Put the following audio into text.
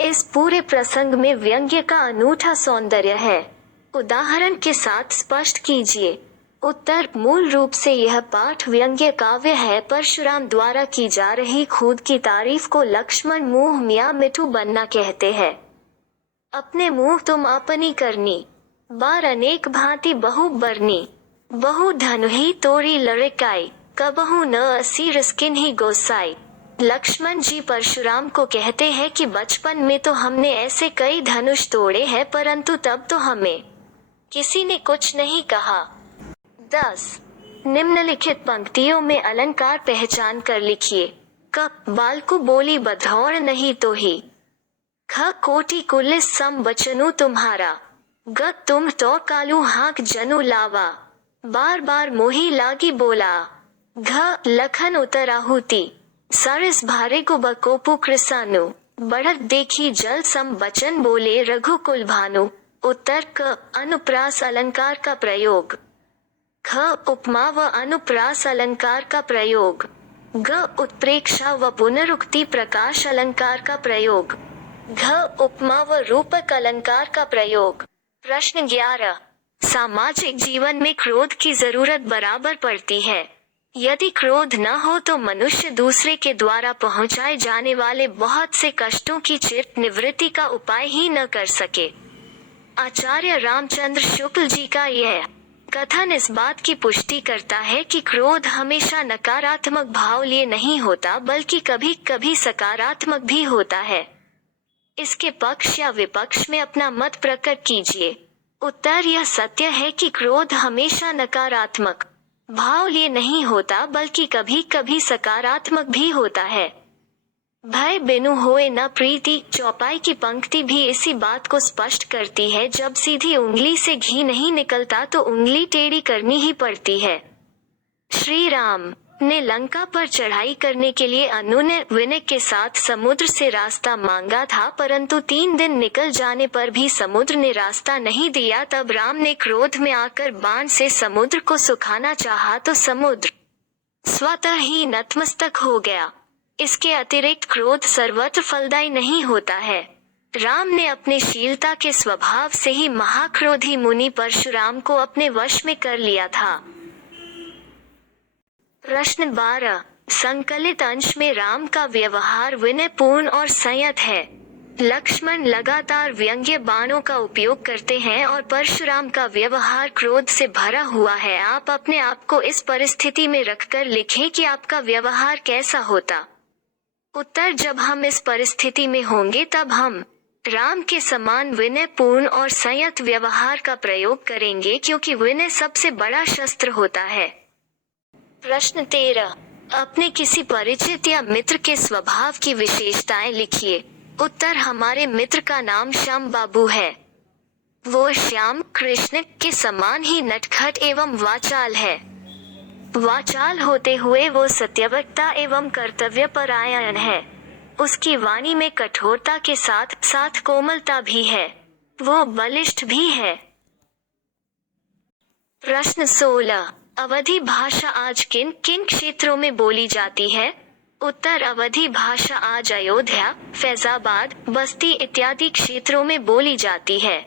इस पूरे प्रसंग में व्यंग्य का अनूठा सौंदर्य है। उदाहरण के साथ स्पष्ट कीजिए। उत्तर: मूल रूप से यह पाठ व्यंग्य काव्य है। परशुराम द्वारा की जा रही खुद की तारीफ को लक्ष्मण मुँह मियाँ मिठू बनना कहते हैं। अपने मुँह तुम अपनी करनी, बार अनेक भांति बहु बरनी, बहु धनुहि तोरी लड़काई, कबहु न असी रिस्किन ही गोसाई। लक्ष्मण जी परशुराम को कहते हैं कि बचपन में तो हमने ऐसे कई धनुष तोड़े हैं, परंतु तब तो हमें किसी ने कुछ नहीं कहा। 10. निम्नलिखित पंक्तियों में अलंकार पहचान कर लिखिए। क. बालकु बोली बधौर नहीं तो ही। ख. कोटि कुलिस सम बचनु तुम्हारा। ग. तुम तो कालू हाक जनु लावा, बार बार मोही लागी बोला। घ. लखन उतराहुति, सरस भारे को बकोपु कृसानु, बढ़त देखी जल सम बचन बोले रघुकुल भानु। उत्तर: क. अनुप्रास अलंकार का प्रयोग। ख. उपमा व अनुप्रास अलंकार का प्रयोग। ग. उत्प्रेक्षा व पुनरुक्ति प्रकाश अलंकार का प्रयोग। घ. उपमा व रूपक अलंकार का प्रयोग। प्रश्न 11. सामाजिक जीवन में क्रोध की जरूरत बराबर पड़ती है। यदि क्रोध न हो तो मनुष्य दूसरे के द्वारा पहुंचाए जाने वाले बहुत से कष्टों की चिर निवृत्ति का उपाय ही न कर सके। आचार्य रामचंद्र शुक्ल जी का यह कथन इस बात की पुष्टि करता है कि क्रोध हमेशा नकारात्मक भाव लिए नहीं होता, बल्कि कभी कभी सकारात्मक भी होता है। इसके पक्ष या विपक्ष में अपना मत प्रकट कीजिए। उत्तर: यह सत्य है कि क्रोध हमेशा नकारात्मक भाव लिए नहीं होता, बल्कि कभी कभी सकारात्मक भी होता है। भय बिनु होए न प्रीति चौपाई की पंक्ति भी इसी बात को स्पष्ट करती है। जब सीधी उंगली से घी नहीं निकलता तो उंगली टेढ़ी करनी ही पड़ती है। श्री राम ने लंका पर चढ़ाई करने के लिए अनु ने विनय के साथ समुद्र से रास्ता मांगा था, परंतु 3 दिन निकल जाने पर भी समुद्र ने रास्ता नहीं दिया। तब राम ने क्रोध में आकर बाण से समुद्र को सुखाना चाहा तो समुद्र स्वतः ही नतमस्तक हो गया। इसके अतिरिक्त क्रोध सर्वत्र फलदायी नहीं होता है। राम ने अपने शीलता के स्वभाव से ही महाक्रोधी मुनि परशुराम को अपने वश में कर लिया था। प्रश्न 12. संकलित अंश में राम का व्यवहार विनयपूर्ण और संयत है। लक्ष्मण लगातार व्यंग्य बाणों का उपयोग करते हैं और परशुराम का व्यवहार क्रोध से भरा हुआ है। आप अपने आप को इस परिस्थिति में रखकर लिखें कि आपका व्यवहार कैसा होता। उत्तर: जब हम इस परिस्थिति में होंगे तब हम राम के समान विनयपूर्ण और संयत व्यवहार का प्रयोग करेंगे, क्योंकि विनय सबसे बड़ा शस्त्र होता है। प्रश्न 13. अपने किसी परिचित या मित्र के स्वभाव की विशेषताएं लिखिए। उत्तर: हमारे मित्र का नाम श्याम बाबू है। वो श्याम कृष्ण के समान ही नटखट एवं वाचाल है। वाचाल होते हुए वो सत्यवक्ता एवं कर्तव्यपरायण है। उसकी वाणी में कठोरता के साथ साथ कोमलता भी है। वो बलिष्ठ भी है। प्रश्न 16. अवधी भाषा आज किन किन क्षेत्रों में बोली जाती है? उत्तर: अवधी भाषा आज अयोध्या, फैजाबाद, बस्ती इत्यादि क्षेत्रों में बोली जाती है।